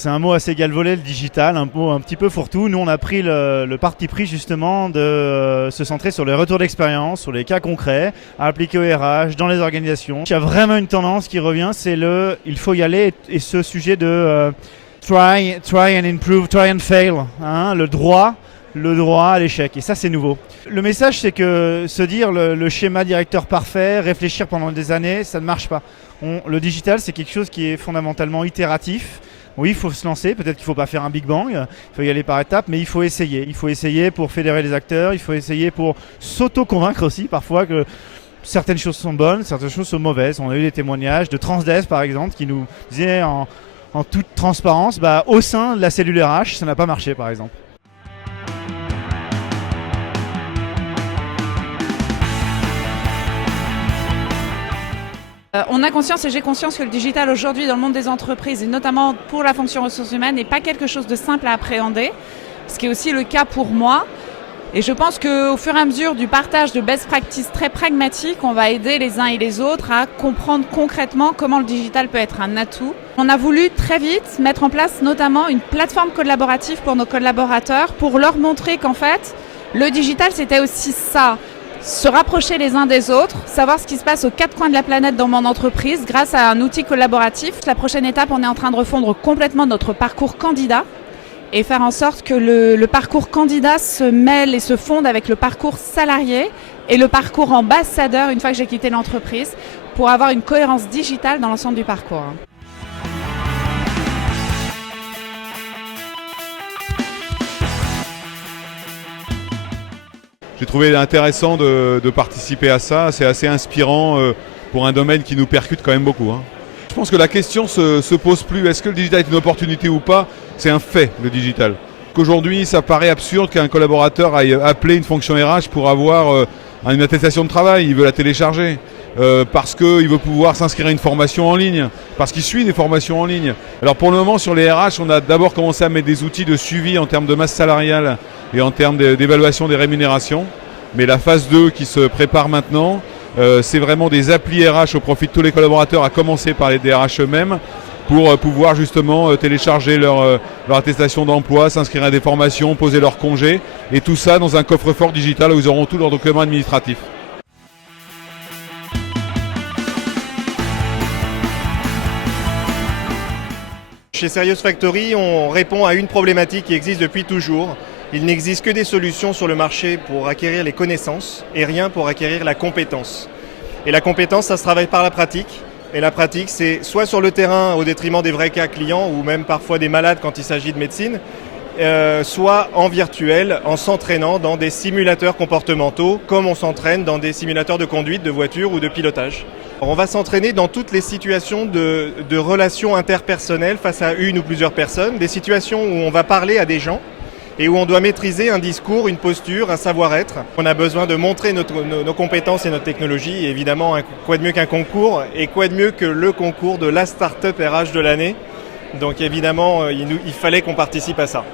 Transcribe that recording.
C'est un mot assez galvaudé, le digital, un mot un petit peu fourre-tout. Nous, on a pris le parti pris justement de se centrer sur les retours d'expérience, sur les cas concrets, à appliquer au RH, dans les organisations. Il y a vraiment une tendance qui revient, c'est il faut y aller, et ce sujet de try and improve, try and fail, hein, le droit à l'échec. Et ça, c'est nouveau. Le message, c'est que se dire le schéma directeur parfait, réfléchir pendant des années, ça ne marche pas. Le digital, c'est quelque chose qui est fondamentalement itératif. Oui, il faut se lancer, peut-être qu'il ne faut pas faire un Big Bang, il faut y aller par étapes, mais il faut essayer. Il faut essayer pour fédérer les acteurs, il faut essayer pour s'auto-convaincre aussi parfois que certaines choses sont bonnes, certaines choses sont mauvaises. On a eu des témoignages de Transdev par exemple qui nous disaient en toute transparence, au sein de la cellule RH, ça n'a pas marché par exemple. On a conscience et j'ai conscience que le digital aujourd'hui dans le monde des entreprises et notamment pour la fonction ressources humaines n'est pas quelque chose de simple à appréhender, ce qui est aussi le cas pour moi. Et je pense qu'au fur et à mesure du partage de best practices très pragmatiques, on va aider les uns et les autres à comprendre concrètement comment le digital peut être un atout. On a voulu très vite mettre en place notamment une plateforme collaborative pour nos collaborateurs pour leur montrer qu'en fait, le digital c'était aussi ça. Se rapprocher les uns des autres, savoir ce qui se passe aux quatre coins de la planète dans mon entreprise grâce à un outil collaboratif. La prochaine étape, on est en train de refondre complètement notre parcours candidat et faire en sorte que le parcours candidat se mêle et se fonde avec le parcours salarié et le parcours ambassadeur une fois que j'ai quitté l'entreprise pour avoir une cohérence digitale dans l'ensemble du parcours. J'ai trouvé intéressant de participer à ça, c'est assez inspirant pour un domaine qui nous percute quand même beaucoup. Je pense que la question se pose plus, est-ce que le digital est une opportunité ou pas? C'est un fait, le digital. Qu'aujourd'hui, ça paraît absurde qu'un collaborateur aille appeler une fonction RH pour avoir une attestation de travail, il veut la télécharger. Parce qu'il veut pouvoir s'inscrire à une formation en ligne, parce qu'il suit des formations en ligne. Alors pour le moment sur les RH, on a d'abord commencé à mettre des outils de suivi en termes de masse salariale et en termes d'évaluation des rémunérations. Mais la phase 2 qui se prépare maintenant, c'est vraiment des applis RH au profit de tous les collaborateurs, à commencer par les DRH eux-mêmes, pour pouvoir justement télécharger leur attestation d'emploi, s'inscrire à des formations, poser leurs congés, et tout ça dans un coffre-fort digital où ils auront tous leurs documents administratifs. Chez Serious Factory, on répond à une problématique qui existe depuis toujours. Il n'existe que des solutions sur le marché pour acquérir les connaissances et rien pour acquérir la compétence. Et la compétence, ça se travaille par la pratique. Et la pratique, c'est soit sur le terrain au détriment des vrais cas clients ou même parfois des malades quand il s'agit de médecine, soit en virtuel, en s'entraînant dans des simulateurs comportementaux comme on s'entraîne dans des simulateurs de conduite, de voiture ou de pilotage. On va s'entraîner dans toutes les situations de relations interpersonnelles face à une ou plusieurs personnes, des situations où on va parler à des gens et où on doit maîtriser un discours, une posture, un savoir-être. On a besoin de montrer nos compétences et notre technologie. Et évidemment, quoi de mieux qu'un concours et quoi de mieux que le concours de la start-up RH de l'année. Donc évidemment, il fallait qu'on participe à ça.